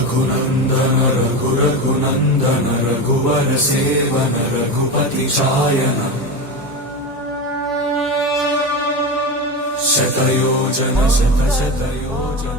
रघुनंदन रघुनंदन रघुवर seven Raghupati चायन शतयोजन शतयोजन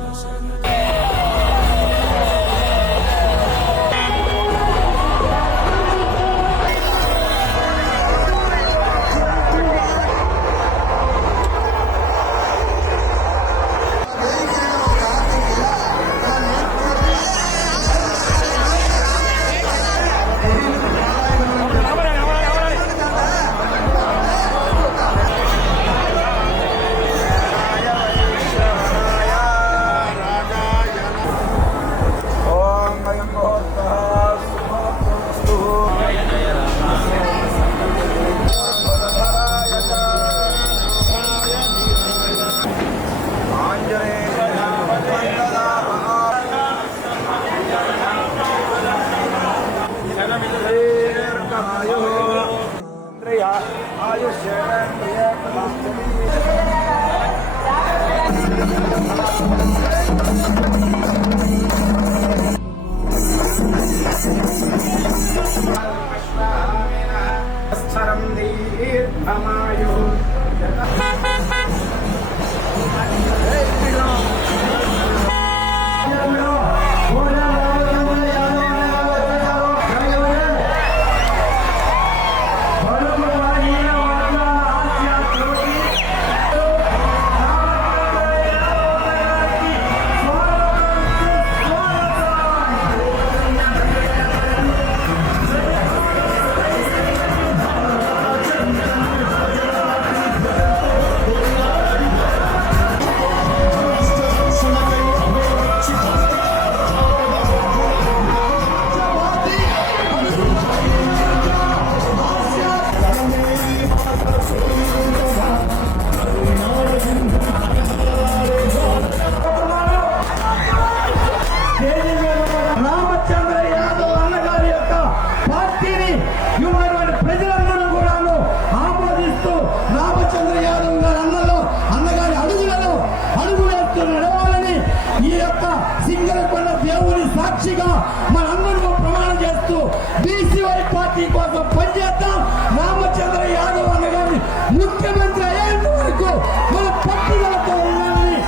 సాక్షిగా మనందరూ ప్రమాణం చేస్తూ బీసీవై పార్టీ కోసం పనిచేద్దాం. రామచంద్ర యాదవ్ అన్న గారిని ముఖ్యమంత్రి అయ్యేంత వరకు మన పట్టుదలతో ఉండాలని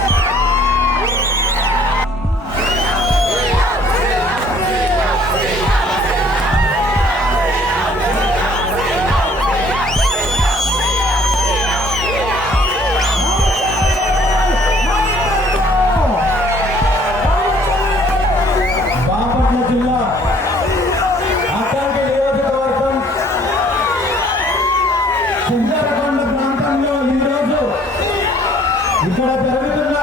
ఇక్కడ జరుగుతున్న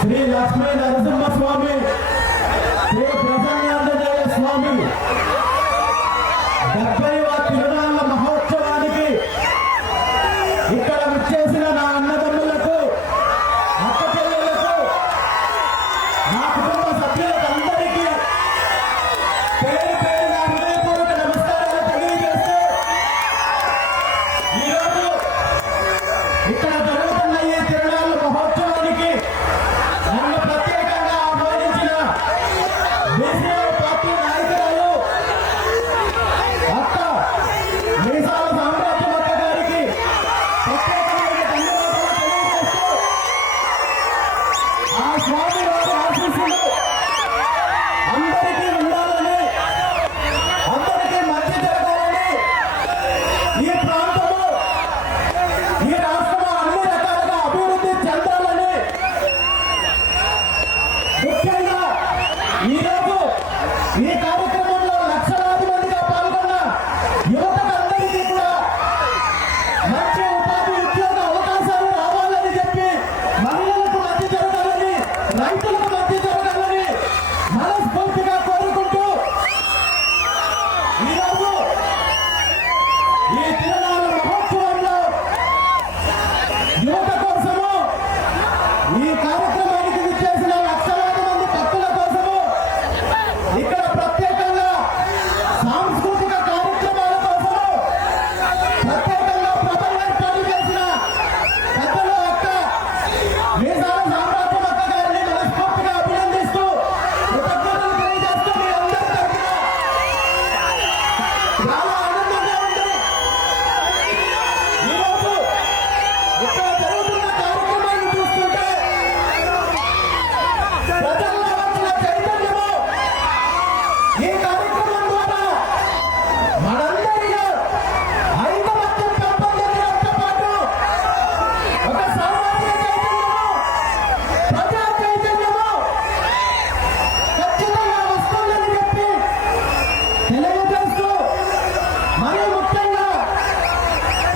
శ్రీ లక్ష్మీ నరసింహస్వామి శ్రీ ప్రసన్నాంజనేయ స్వామి 70వ తిరునాళ్ల మహోత్సవానికి ఇక్కడ విచ్చేసిన నా అన్నదమ్ములకు అక్క చెల్లెలకు నా కుటుంబ సభ్యులందరికీ పేరు పేరు నా హృదయపూర్వక నమస్కారాలు తెలియజేస్తూ ఈరోజు ఇక్కడ జరుగుతున్న ఈ తిరునాళ్ల మహోత్సవానికి నన్ను ప్రత్యేకంగా ఆహ్వానించిన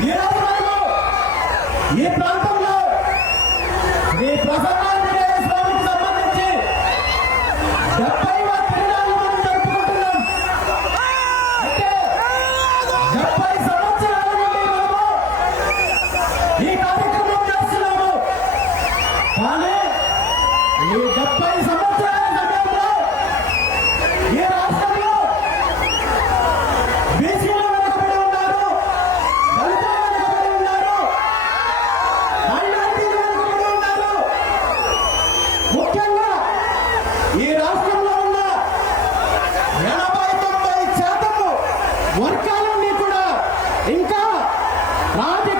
ఈ రోజు మనము ఈ ప్రాంతంలో శ్రీ ప్రసన్నాంజనేయ స్వామికి సంబంధించి 70వ తిరునాళ్ళు మనం జరుపుకుంటున్నాం. అంటే 70 సంవత్సరాల నుండి మనము ఈ కార్యక్రమం చేస్తున్నాము. కానీ ఈ 70 సంవత్సరాల సమయంలో ఈ రాష్ట్రంలో బీసీలు వెనుకబడి ఉన్నారు, దళితులు వెనుకబడి ఉన్నారు, మైనారిటీలు వెనుకబడి ఉన్నారు. ముఖ్యంగా ఈ రాష్ట్రంలో ఉన్న 80-90% వర్గాలన్నీ కూడా ఇంకా రాజకీయ